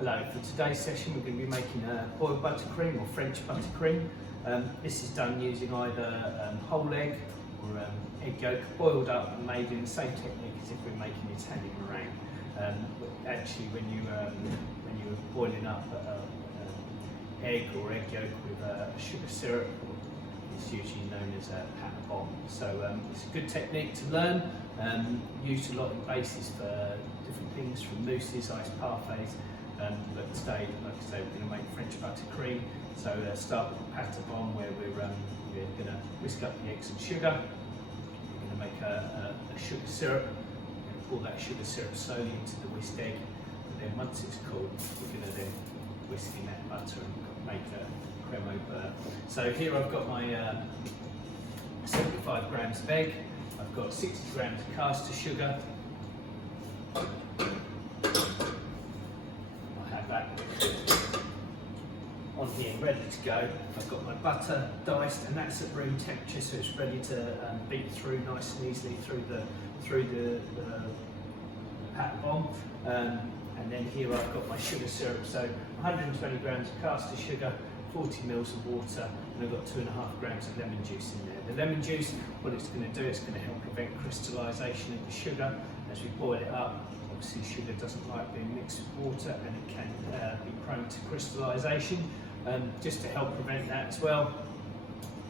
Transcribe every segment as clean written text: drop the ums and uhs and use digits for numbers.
Hello, for today's session we're going to be making a boiled buttercream or French buttercream. This is done using either whole egg or egg yolk, boiled up and made in the same technique as if we're making Italian meringue. Actually, when you're boiling up egg or egg yolk with sugar syrup, it's usually known as a pate bombe. So it's a good technique to learn, used a lot in bases for different things from mousses, iced parfaits. But today, like I say, we're going to make French buttercream. So start with the pate bombe, where we're going to whisk up the eggs and sugar. We're going to make a sugar syrup. We're going to pour that sugar syrup slowly into the whisked egg. And then once it's cooled, we're going to then whisk in that butter and make a creme buerre. So here I've got my 75 grams of egg. I've got 60 grams of caster sugar. On here, ready to go. I've got my butter diced, and that's at room temperature, so it's ready to beat through nice and easily through the pate bombe. And then here I've got my sugar syrup, so 120 grams of caster sugar, 40 mils of water, and I've got 2.5 grams of lemon juice in there. The lemon juice, what it's going to do, it's going to help prevent crystallization of the sugar as we boil it up. Obviously, sugar doesn't like being mixed with water, and it can be prone to crystallization. Just to help prevent that as well,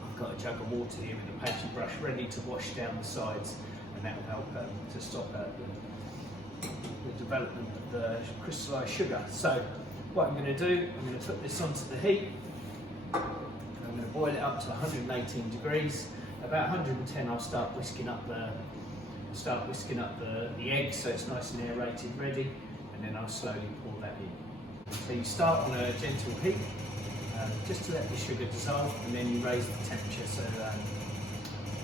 I've got a jug of water here with a patchy brush ready to wash down the sides, and that will help to stop the development of the crystallized sugar. So what I'm going to do, I'm going to put this onto the heat. I'm going to boil it up to 118 degrees. About 110, I'll start whisking up the eggs so it's nice and aerated ready, and then I'll slowly pour that in. So you start on a gentle heat, just to let the sugar dissolve, and then you raise the temperature so it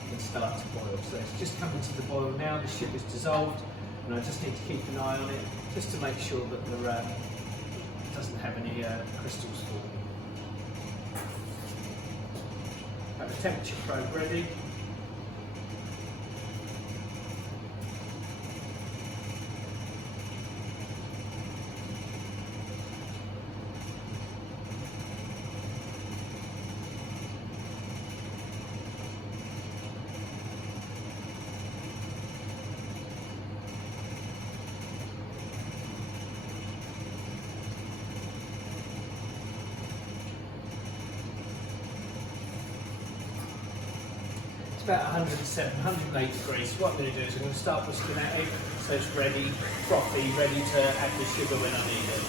can start to boil. So it's just coming to the boil now, the sugar's dissolved, and I just need to keep an eye on it just to make sure that it doesn't have any crystals forming. Have a temperature probe ready. About 107, 108 degrees. What I'm going to do is I'm going to start whisking that egg so it's ready, frothy, ready to add the sugar when I need it.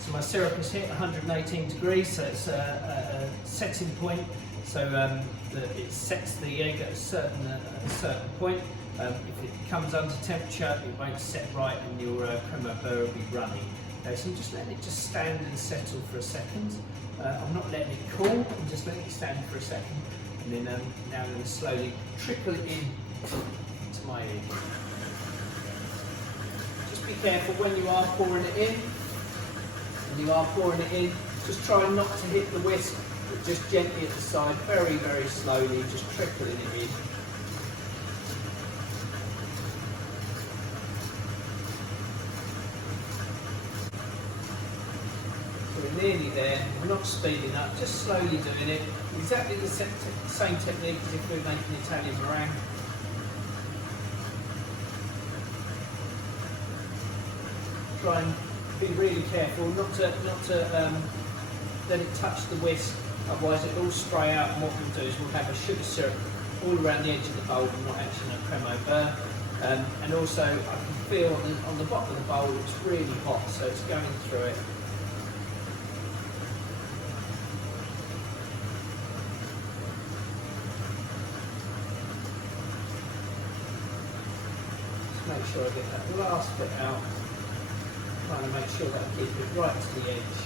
So my syrup is hit 118 degrees, so it's a setting point. So it sets the egg at a certain point. If it comes under temperature, it won't set right, and your creme buerre will be runny. So I'm just letting it just stand and settle for a second. I'm not letting it cool. I'm just letting it stand for a second, and then now I'm going to slowly trickle it in to my egg. Just be careful when you are pouring it in. When you are pouring it in, just try not to hit the whisk, but just gently at the side, very, very slowly, just trickling it in. So we're nearly there, we're not speeding up, just slowly doing it. Exactly the same technique as if we were making Italian meringue. try and be really careful not to let it touch the whisk, otherwise it will all spray out, and what we'll do is we'll have a sugar syrup all around the edge of the bowl and not actually a creme au beurre. And also I can feel on the bottom of the bowl it's really hot, so it's going through it. Just make sure I get that last bit out, trying to make sure that I keep it right to the edge.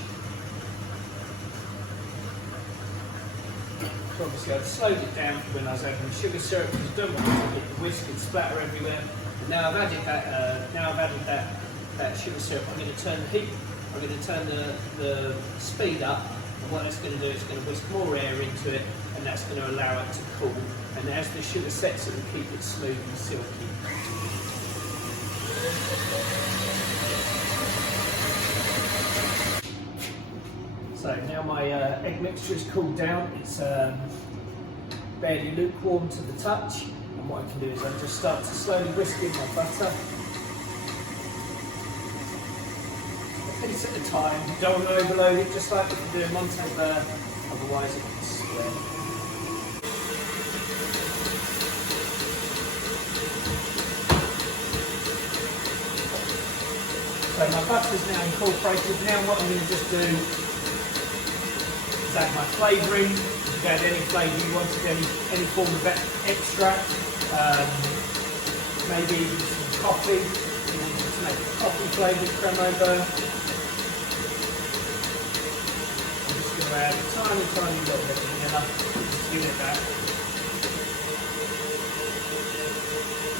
So obviously I've slowed it down when I was adding the sugar syrup because I don't want to get the whisk and splatter everywhere. And now I've added that sugar syrup, I'm going to turn the heat, I'm going to turn the speed up, and what that's going to do is going to whisk more air into it, and that's going to allow it to cool. And as the sugar sets, it will keep it smooth and silky. So now my egg mixture is cooled down, it's barely lukewarm to the touch, and what I can do is I just start to slowly whisk in my butter. A piece at a time, you don't want to overload it, just like if you're doing Monte beurre, otherwise it can spread. So my butter's now incorporated. Now what I'm going to just do, add my flavouring. You can add any flavour you wanted, any form of extract, maybe some coffee, to make a coffee flavoured creme au beurre. I'm just going to add a tiny little bit of vanilla, just give it that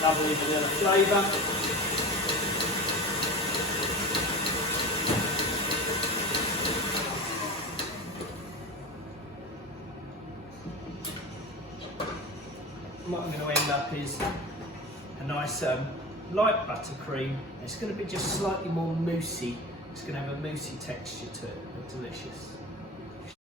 lovely vanilla flavour. What I'm going to end up is a nice light buttercream. It's going to be just slightly more moussey. It's going to have a moussey texture to it. Delicious.